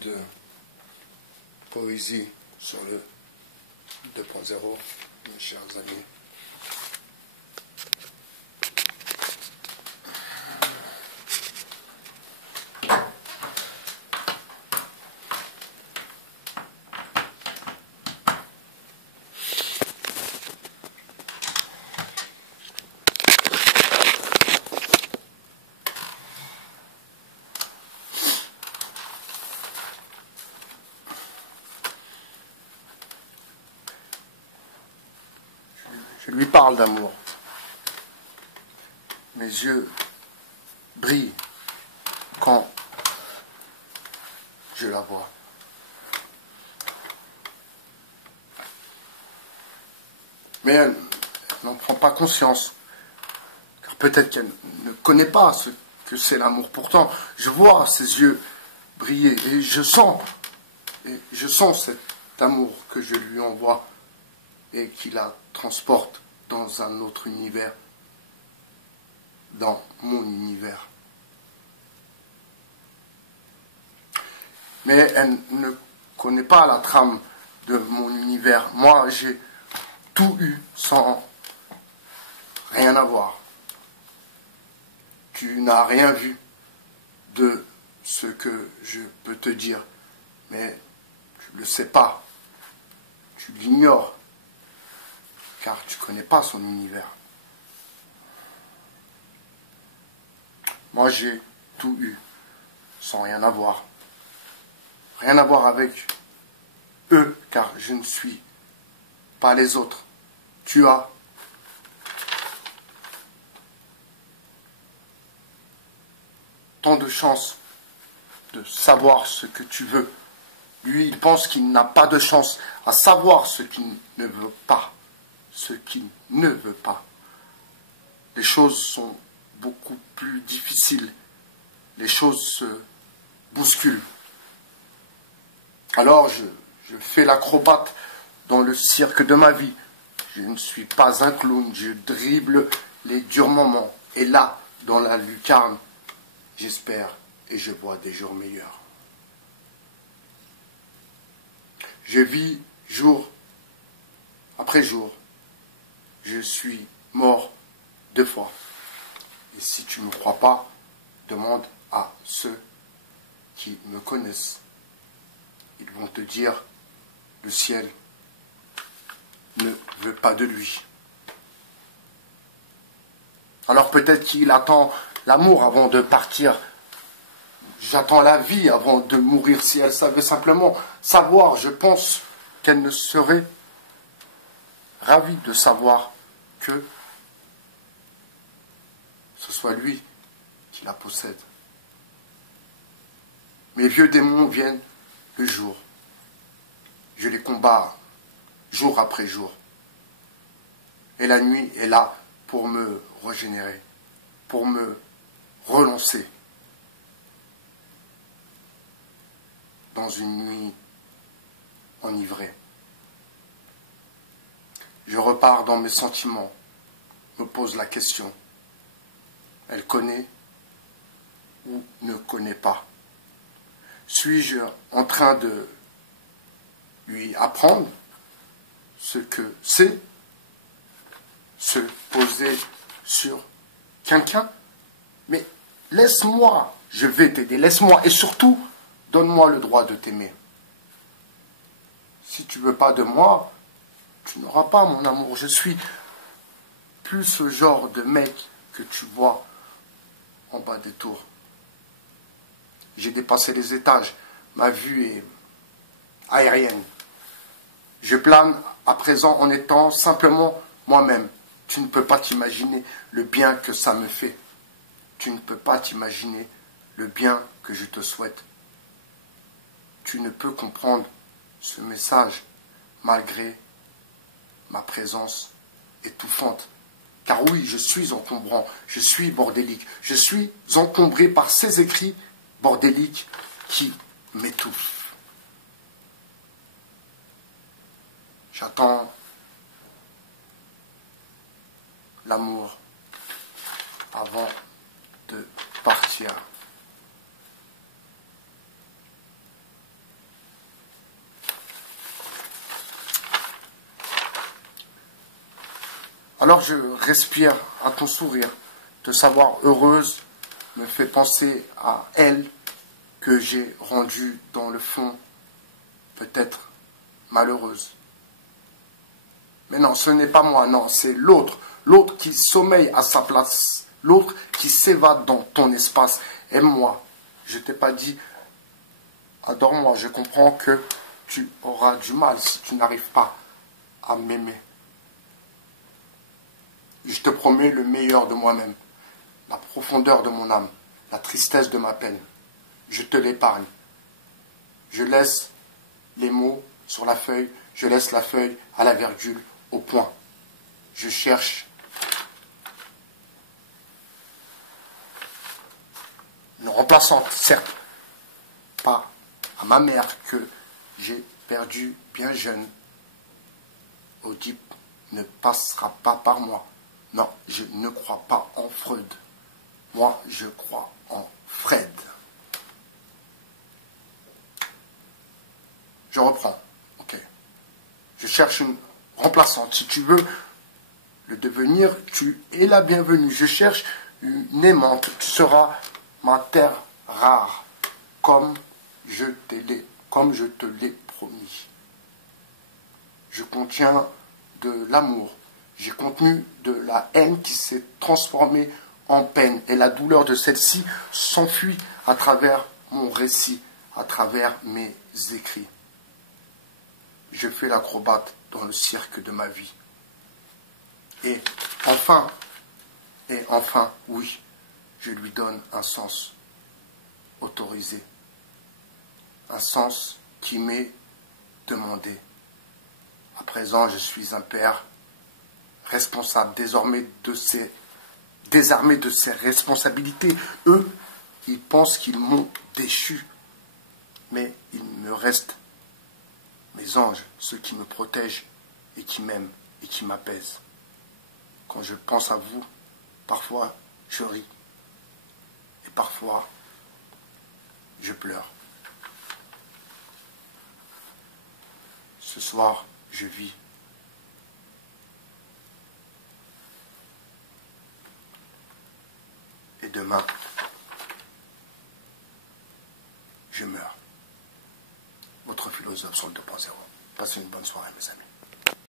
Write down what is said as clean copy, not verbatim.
de poésie sur le 2.0, mes chers amis. Je lui parle d'amour. Mes yeux brillent quand je la vois. Mais elle n'en prend pas conscience. Car peut-être qu'elle ne connaît pas ce que c'est l'amour. Pourtant, je vois ses yeux briller et je sens cet amour que je lui envoie et qui la transporte dans un autre univers, dans mon univers. Mais elle ne connaît pas la trame de mon univers. Moi, j'ai tout eu sans rien avoir. Tu n'as rien vu de ce que je peux te dire, mais tu ne le sais pas. Tu l'ignores, car tu ne connais pas son univers. Moi, j'ai tout eu sans rien avoir. Rien à voir avec eux, car je ne suis pas les autres. Tu as tant de chance de savoir ce que tu veux. Lui, il pense qu'il n'a pas de chance à savoir ce qu'il ne veut pas. Ce qu'il ne veut pas. Les choses sont beaucoup plus difficiles. Les choses se bousculent. Alors je fais l'acrobate dans le cirque de ma vie. Je ne suis pas un clown, je dribble les durs moments. Et là, dans la lucarne, j'espère et je vois des jours meilleurs. Je vis jour après jour. Je suis mort 2 fois. Et si tu ne me crois pas, demande à ceux qui me connaissent. Ils vont te dire, le ciel ne veut pas de lui. Alors peut-être qu'il attend l'amour avant de partir. J'attends la vie avant de mourir. Si elle savait simplement savoir, je pense qu'elle ne serait ravie de savoir que ce soit lui qui la possède. Mes vieux démons viennent le jour. Je les combats jour après jour. Et la nuit est là pour me régénérer, pour me relancer dans une nuit enivrée. Je repars dans mes sentiments, me pose la question. Elle connaît ou ne connaît pas? Suis-je en train de lui apprendre ce que c'est se poser sur quelqu'un? Mais laisse-moi, je vais t'aider, laisse-moi et surtout, donne-moi le droit de t'aimer. Si tu ne veux pas de moi, tu n'auras pas mon amour. Je suis plus ce genre de mec que tu vois en bas des tours. J'ai dépassé les étages. Ma vue est aérienne. Je plane à présent en étant simplement moi-même. Tu ne peux pas t'imaginer le bien que ça me fait. Tu ne peux pas t'imaginer le bien que je te souhaite. Tu ne peux comprendre ce message malgré ma présence étouffante. Car oui, je suis encombrant, je suis bordélique, je suis encombré par ces écrits bordéliques qui m'étouffent. J'attends l'amour avant de partir. Alors je respire à ton sourire. Te savoir heureuse me fait penser à elle que j'ai rendue dans le fond peut-être malheureuse. Mais non, ce n'est pas moi, non, c'est l'autre. L'autre qui sommeille à sa place. L'autre qui s'évade dans ton espace. Aime-moi. Je ne t'ai pas dit, adore-moi. Je comprends que tu auras du mal si tu n'arrives pas à m'aimer. Je te promets le meilleur de moi-même, la profondeur de mon âme, la tristesse de ma peine. Je te l'épargne. Je laisse les mots sur la feuille, je laisse la feuille à la virgule, au point. Je cherche une remplaçante, certes, pas à ma mère que j'ai perdue bien jeune. Oedipe ne passera pas par moi. Non, je ne crois pas en Freud. Moi, je crois en Fred. Je reprends. Ok. Je cherche une remplaçante. Si tu veux le devenir, tu es la bienvenue. Je cherche une aimante. Tu seras ma terre rare, comme je te l'ai promis. Je contiens de l'amour. J'ai contenu de la haine qui s'est transformée en peine. Et la douleur de celle-ci s'enfuit à travers mon récit, à travers mes écrits. Je fais l'acrobate dans le cirque de ma vie. Et enfin, oui, je lui donne un sens autorisé. Un sens qui m'est demandé. À présent, je suis un père responsable, désarmé de ses responsabilités. Eux, ils pensent qu'ils m'ont déchu. Mais il me reste mes anges, ceux qui me protègent et qui m'aiment et qui m'apaisent. Quand je pense à vous, parfois je ris et parfois je pleure. Ce soir, je vis. Et demain, je meurs. Votre philosophe sur le 2.0. Passez une bonne soirée, mes amis.